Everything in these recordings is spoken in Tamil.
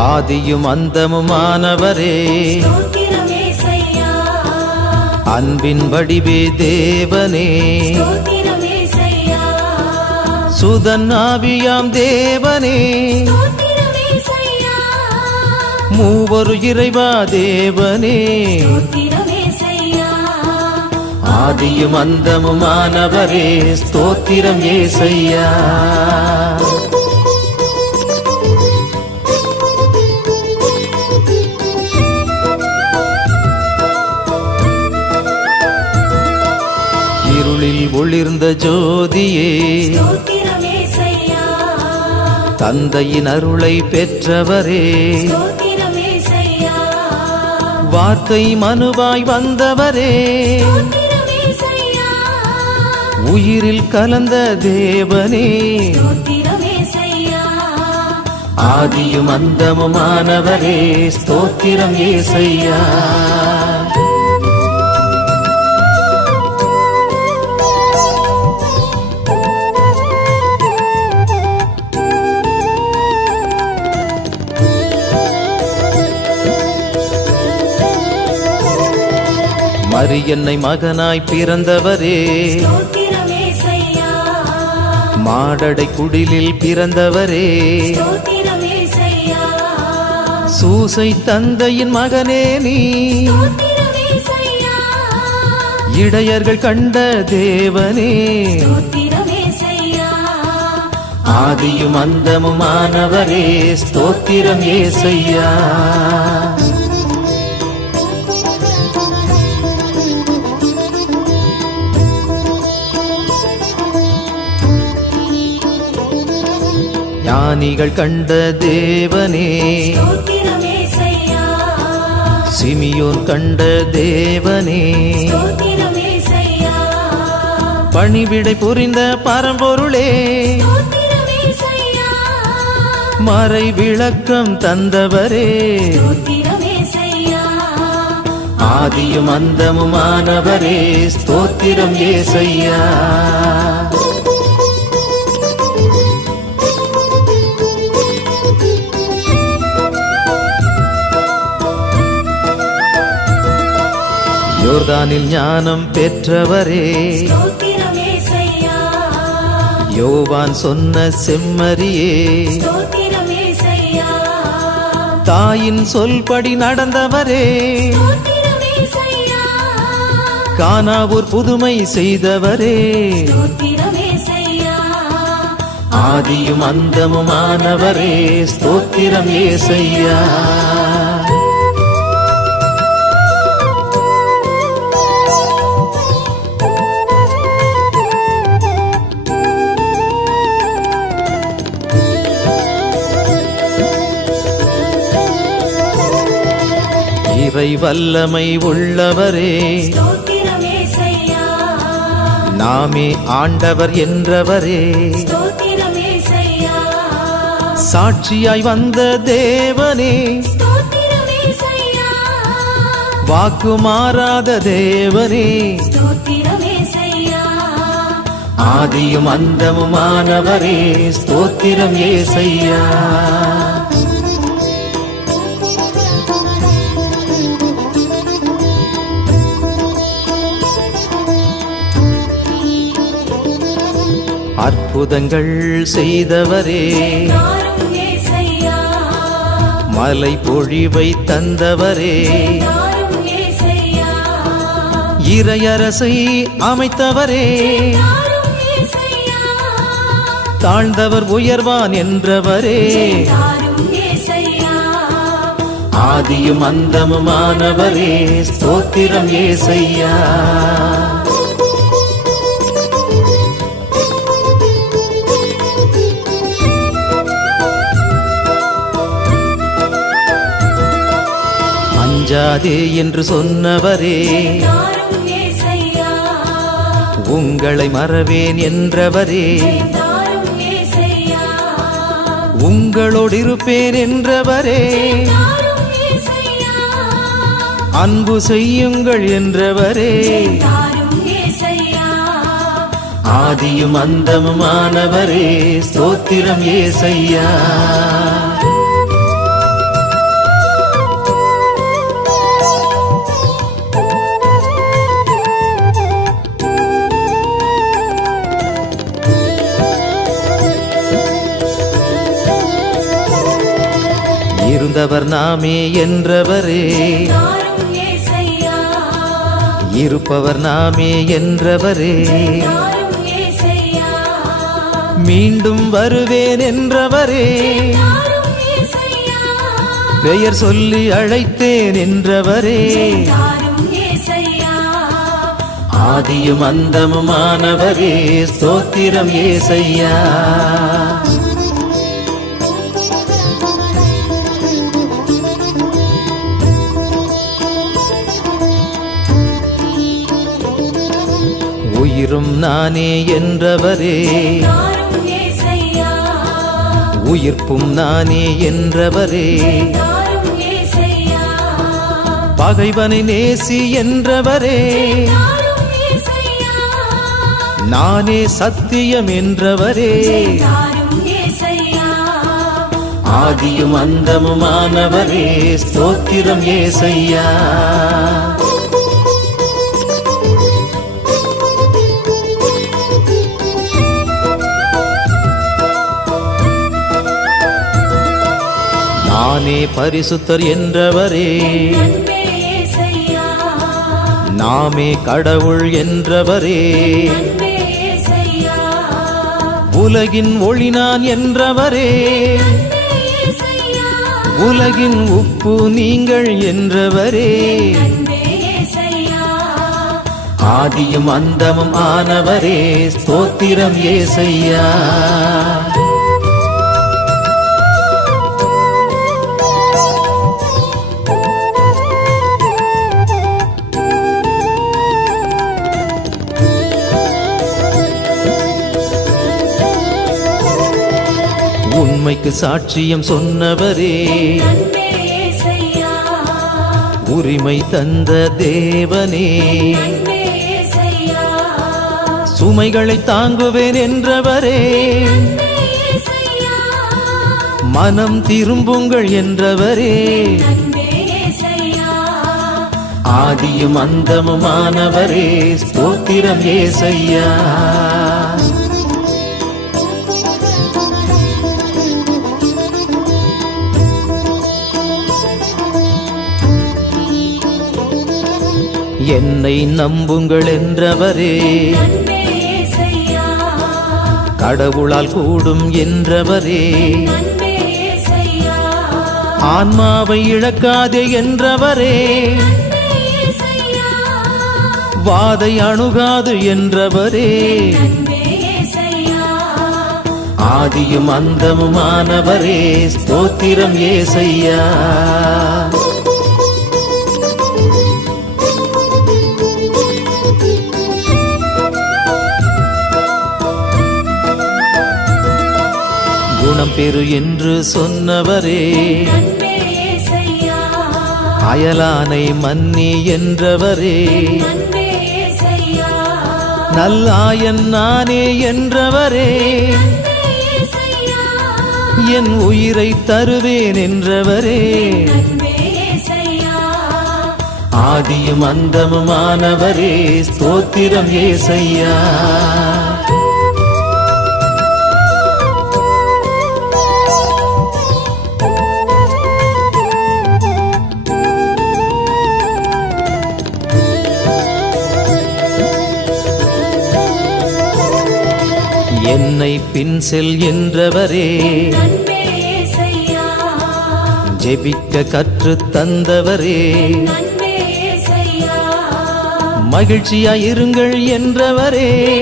ஆதியும் அந்தமுமானவரே. அன்பின் வடிவே தேவனே. ஸ்தோத்திரம் ஏசையா சுதன் ஆவியாம் தேவனே. மூவரு இறைவா தேவனே. ஆதியும் அந்தமுமானவரே. ஸ்தோத்திரம் ஏசையா. ஒளிர்ந்த ஜோதியே தந்தையின் அருளை பெற்றவரே வார்த்தை மனுவாய் வந்தவரே உயிரில் கலந்த தேவனே ஆதியும் அந்தமுமானவரே ஸ்தோத்திரம் ஏசையா. மரியன்னை மகனாய் பிறந்தவரே. மாடடை குடிலில் பிறந்தவரே. சூசை தந்தையின் மகனே நீ. இடையர்கள் கண்ட தேவனே. ஆதியும் அந்தமுமானவரே ஸ்தோத்திரம் ஏசையா. ஞானிகள் கண்ட தேவனே. சிமியோன் கண்ட தேவனே. பணிவிடை புரிந்த பரம்பொருளே. மறை விளக்கம் தந்தவரே. ஆதியும் அந்தமுமானவரே. ஸ்தோத்திரம் ஏசையா. யோர்தானில் ஞானம் பெற்றவரே. யோவான் சொன்ன செம்மறியே. தாயின் சொல்படி நடந்தவரே. கானாவூர் புதுமை செய்தவரே. ஆதியும் அந்தமுமானவரே. ஸ்தோத்திரம் ஏசையா. இறை வல்லமை உள்ளவரே. நாமே ஆண்டவர் என்றவரே. சாட்சியாய் வந்த தேவனே. ஸ்தோத்திரம் ஏசையா வாக்கு மாறாத தேவனே. ஆதியும் அந்தமுமானவரே. ஸ்தோத்திரம் ஏசையா. அற்புதங்கள் செய்தவரே. மலை பொழிவை தந்தவரே. இறையரசை அமைத்தவரே. தாழ்ந்தவர் உயர்வான் என்றவரே. ஆதியும் அந்தமுமானவரே. ஸ்தோத்திரம் ஏசையா. அஞ்சாதே என்று சொன்னவரே. உங்களை மறவேன் என்றவரே. உங்களோடு இருப்பேன் என்றவரே. அன்பு செய்யுங்கள் என்றவரே. ஆதியும் அந்தமுமானவரே. ஸ்தோத்திரம் ஏசையா. இருந்தவர் நாமே என்றவரே. இருப்பவர் நாமே என்றவரே. மீண்டும் வருவேன் என்றவரே. பெயர் சொல்லி அழைத்தேன் என்றவரே. ஆதியும் அந்தமுமானவரே. ஸ்தோத்திரம் ஏசையா. உயிரும் நானே என்றவரே. உயிர்ப்பும் நானே என்றவரே. பகைவனை நேசி என்றவரே. நானே சத்தியம் என்றவரே. ஆதியும் அந்தமுமானவரே. ஸ்தோத்திரம் ஏசையா. நானே பரிசுத்தர் என்றவரே. நாமே கடவுள் என்றவரே. உலகின் ஒளி நான் என்றவரே. உலகின் உப்பு நீங்கள் என்றவரே. ஆதியும் அந்தமும் ஆனவரே. ஸ்தோத்திரம் ஏசையா. உண்மைக்கு சாட்சியம் சொன்னவரே. உரிமை தந்த தேவனே. சுமைகளை தாங்குவேன் என்றவரே. மனம் திரும்புங்கள் என்றவரே. ஆதியும் அந்தமுமானவரே. ஸ்தோத்திரம் ஏசையா. என்னை நம்புங்கள் என்றவரே கடவுளால் கூடும் என்றவரே. ஆன்மாவை இழக்காதே என்றவரே. வாதை அணுகாது என்றவரே. ஆதியும் அந்தமுமானவரே. ஸ்தோத்திரம் ஏசையா. குணம் பெறு என்று சொன்னவரே. அயலானை மன்னி என்றவரே. நல்லாயன் நானே என்றவரே. என் உயிரை தருவேன் என்றவரே. ஆதியும் அந்தமுமானவரே. ஸ்தோத்திரம் ஏசையா. என்னை பின் செல் என்றவரே அன்பே ஏசையா. ஜெபிக்க கற்றுத் தந்தவரே. மகிழ்ச்சியாயிருங்கள் என்றவரே.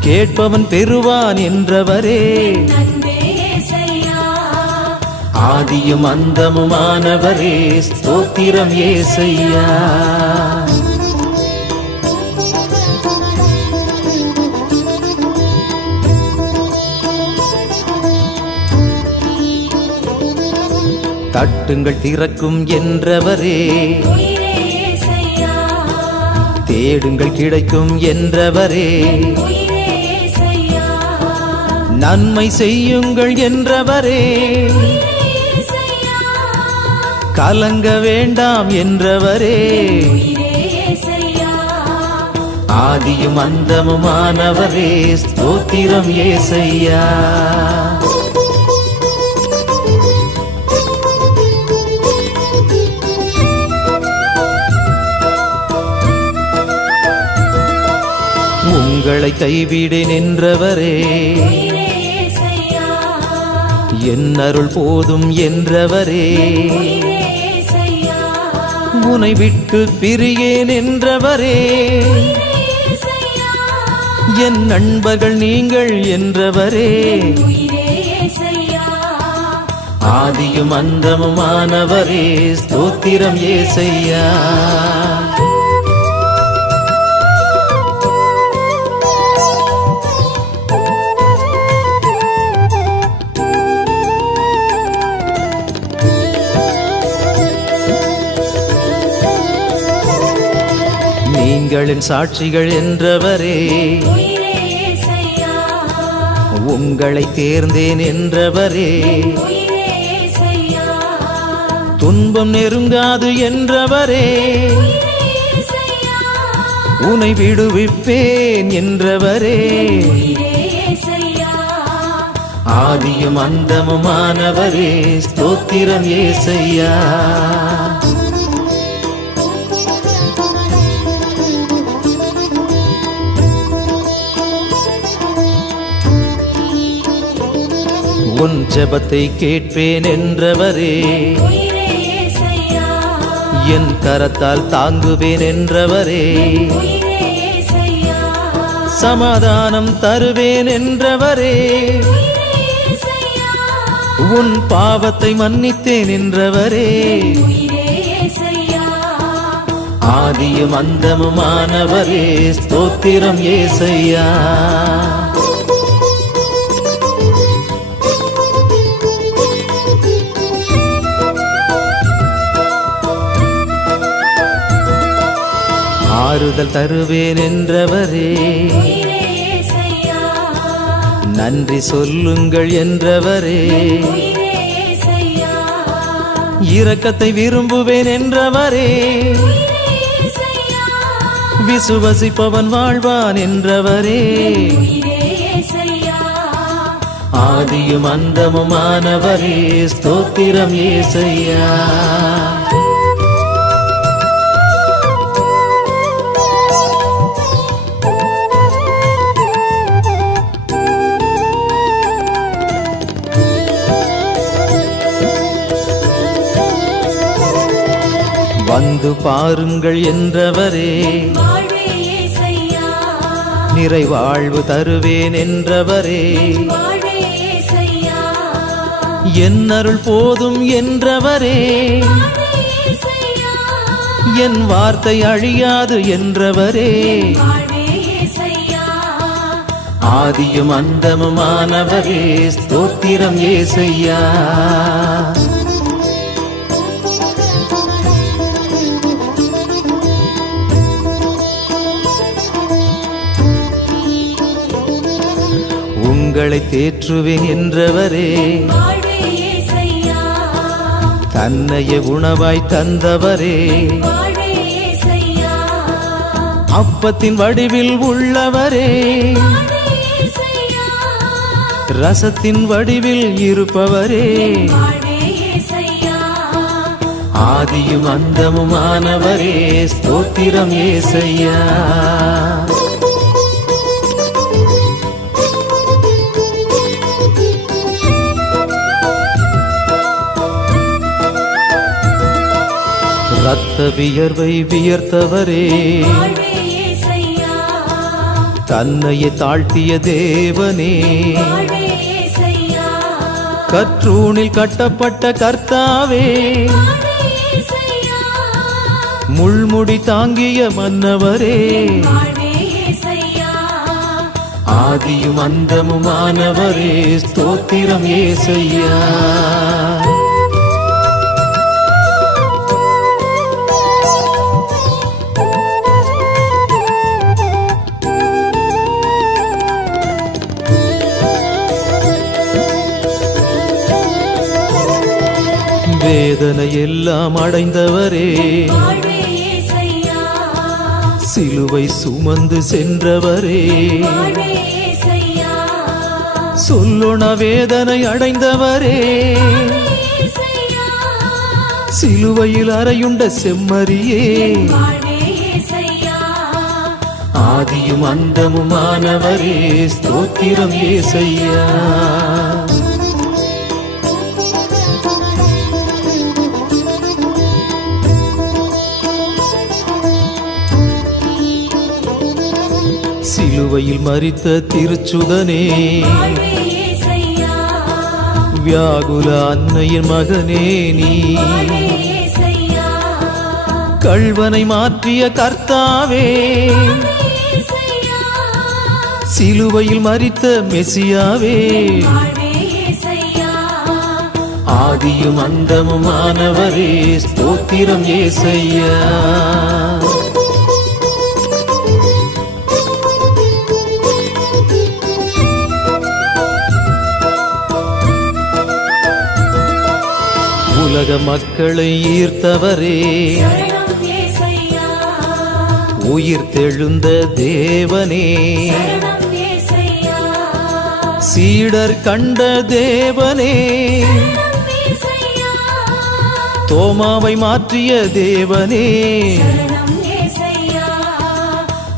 கேட்பவன் பெறுவான் என்றவரே. ஆதியும் அந்தமுமானவரே. ஸ்தோத்திரம் ஏசையா. தட்டுங்கள் திறக்கும் என்றவரே. தேடுங்கள் கிடைக்கும் என்றவரே. நன்மை செய்யுங்கள் என்றவரே. கலங்க வேண்டாம் என்றவரே. ஆதியும் அந்தமுமானவரே. ஸ்தோத்திரம் ஏசையா. உங்களை கைவிடேன் நின்றவரே. என் அருள் போதும் என்றவரே. உயிரே உனை விட்டு பிரியேன் என்றவரே என் நண்பர்கள் நீங்கள் என்றவரே. ஆதியும் அந்தமுமானவரே. ஸ்தோத்திரம் ஏசையா. நீங்களின் சாட்சிகள் என்றவரே. உங்களை தேர்ந்தேன் என்றவரே. துன்பம் நெருங்காது என்றவரே. உனை விடுவிப்பேன் என்றவரே. ஆதியும் அந்தமுமானவரே. ஸ்தோத்திரம் ஏசையா. உன் ஜெபத்தை கேட்பேன் என்றவரே என் கரத்தால் தாங்குவேன் என்றவரே சமாதானம் தருவேன் என்றவரே உன் பாவத்தை மன்னித்தேன் என்றவரே ஆதியும் அந்தமுமானவரே. ஸ்தோத்திரம் ஏசையா. ஆறுதல் தருவேன் என்றவரே. நன்றி சொல்லுங்கள் என்றவரே. இரக்கத்தை விரும்புவேன் என்றவரே. விசுவசிப்பவன் வாழ்வான் என்றவரே. ஆதியும் அந்தமுமானவரே. ஸ்தோத்திரம் ஏசையா. வந்து பாருங்கள் என்றவரே. நிறைவாழ்வு தருவேன் என்றவரே. என் அருள் போதும் என்றவரே. என் வார்த்தை அழியாது என்றவரே. ஆதியும் அந்தமுமானவரே. ஸ்தோத்திரம் ஏசையா. உங்களை தேற்றுவேன் என்றவரே. தன்னைய உணவாய் தந்தவரே. அப்பத்தின் வடிவில் உள்ளவரே. ரசத்தின் வடிவில் இருப்பவரே. ஆதியும் அந்தமுமானவரே. ஸ்தோத்திரம் ஏசையா. வியர்வை வியர்த்தவரே. தன்னையே தாழ்த்திய தேவனே. கற்றூணில் கட்டப்பட்ட கர்த்தாவே. முள்முடி தாங்கிய மன்னவரே. ஆதியும் அந்தமுமானவரே. ஸ்தோத்திரம் ஏசையா வேதனை எல்லாம் அடைந்தவரே சிலுவை சுமந்து சென்றவரே. சொல்லொண வேதனை அடைந்தவரே. சிலுவையில் அறையுண்ட செம்மறியே. ஆதியும் அந்தமுமானவரே. ஸ்தோத்திரம் ஏசையா. சிலுவையில் மறித்த திருச்சுதனே வியாகுல அன்னையின் மகனே நீ. வாழ்வே கள்வனை மாற்றிய கர்த்தாவே. சிலுவையில் மறித்த மெசியாவே. ஆதியும் அந்தமுமானவரே ஸ்தோத்திரம் ஏசையா. உலக மக்களை ஈர்த்தவரே. உயிர் தெழுந்த தேவனே. சீடர் கண்ட தேவனே. தோமாவை மாற்றிய தேவனே.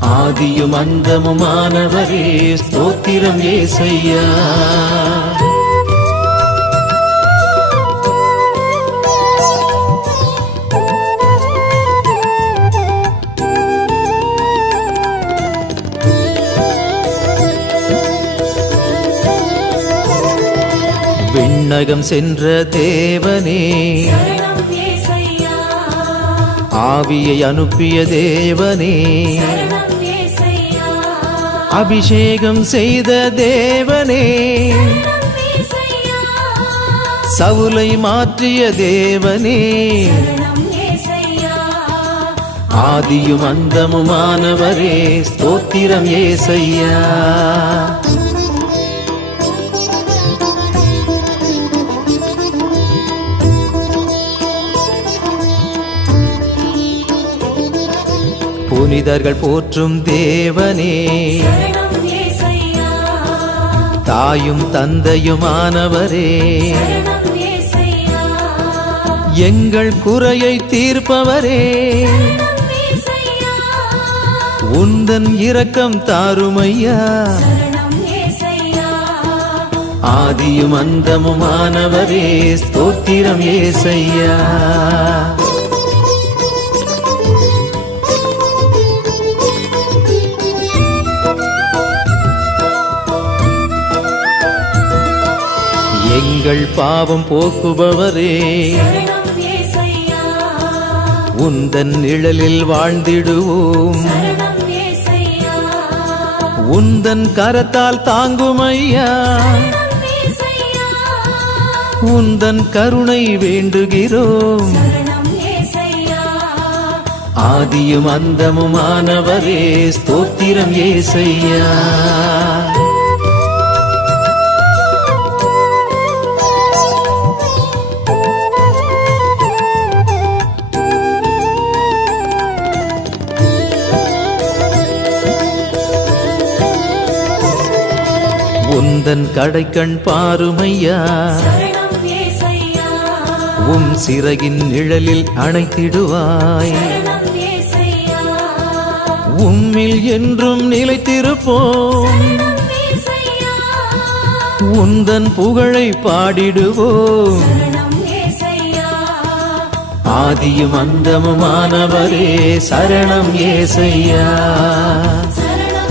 ஆதியும் அந்தமுமானவரே. ஸ்தோத்திரம் ஏசையா. விண்ணகம் சென்ற தேவனே. ஆவியை அனுப்பிய தேவனே. அபிஷேகம் செய்த தேவனே. சவுலை மாற்றிய தேவனே. ஆதியும் அந்தமுமானவரே. ஸ்தோத்திரம் ஏசையா. புனிதர்கள் போற்றும் தேவனே. தாயும் தந்தையுமானவரே. எங்கள் குறையை தீர்ப்பவரே. உந்தன் இரக்கம் தாருமையா. ஆதியும் அந்தமுமானவரே. ஸ்தோத்திரம் ஏசையா. எங்கள் பாவம் போக்குபவரே. உந்தன் நிழலில் வாழ்ந்திடுவோம். உந்தன் கரத்தால் தாங்குமையா. உந்தன் கருணை வேண்டுகிறோம். ஆதியும் அந்தமுமானவரே ஸ்தோத்திரம் ஏசையா. உந்தன் கடைக்கண் பாருமையா? உம் சிறகின் நிழலில் அணைத்திடுவாய். உம்மில் என்றும் நிலைத்திருப்போம். உந்தன் புகழை பாடிடுவோம். ஆதியும் அந்தமுமானவரே சரணம் ஏசையா.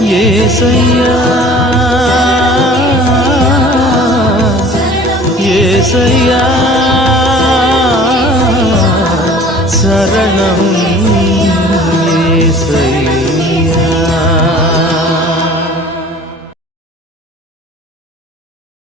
ஏசையா. சரணம் ஏசையா சரணம் ஏசையா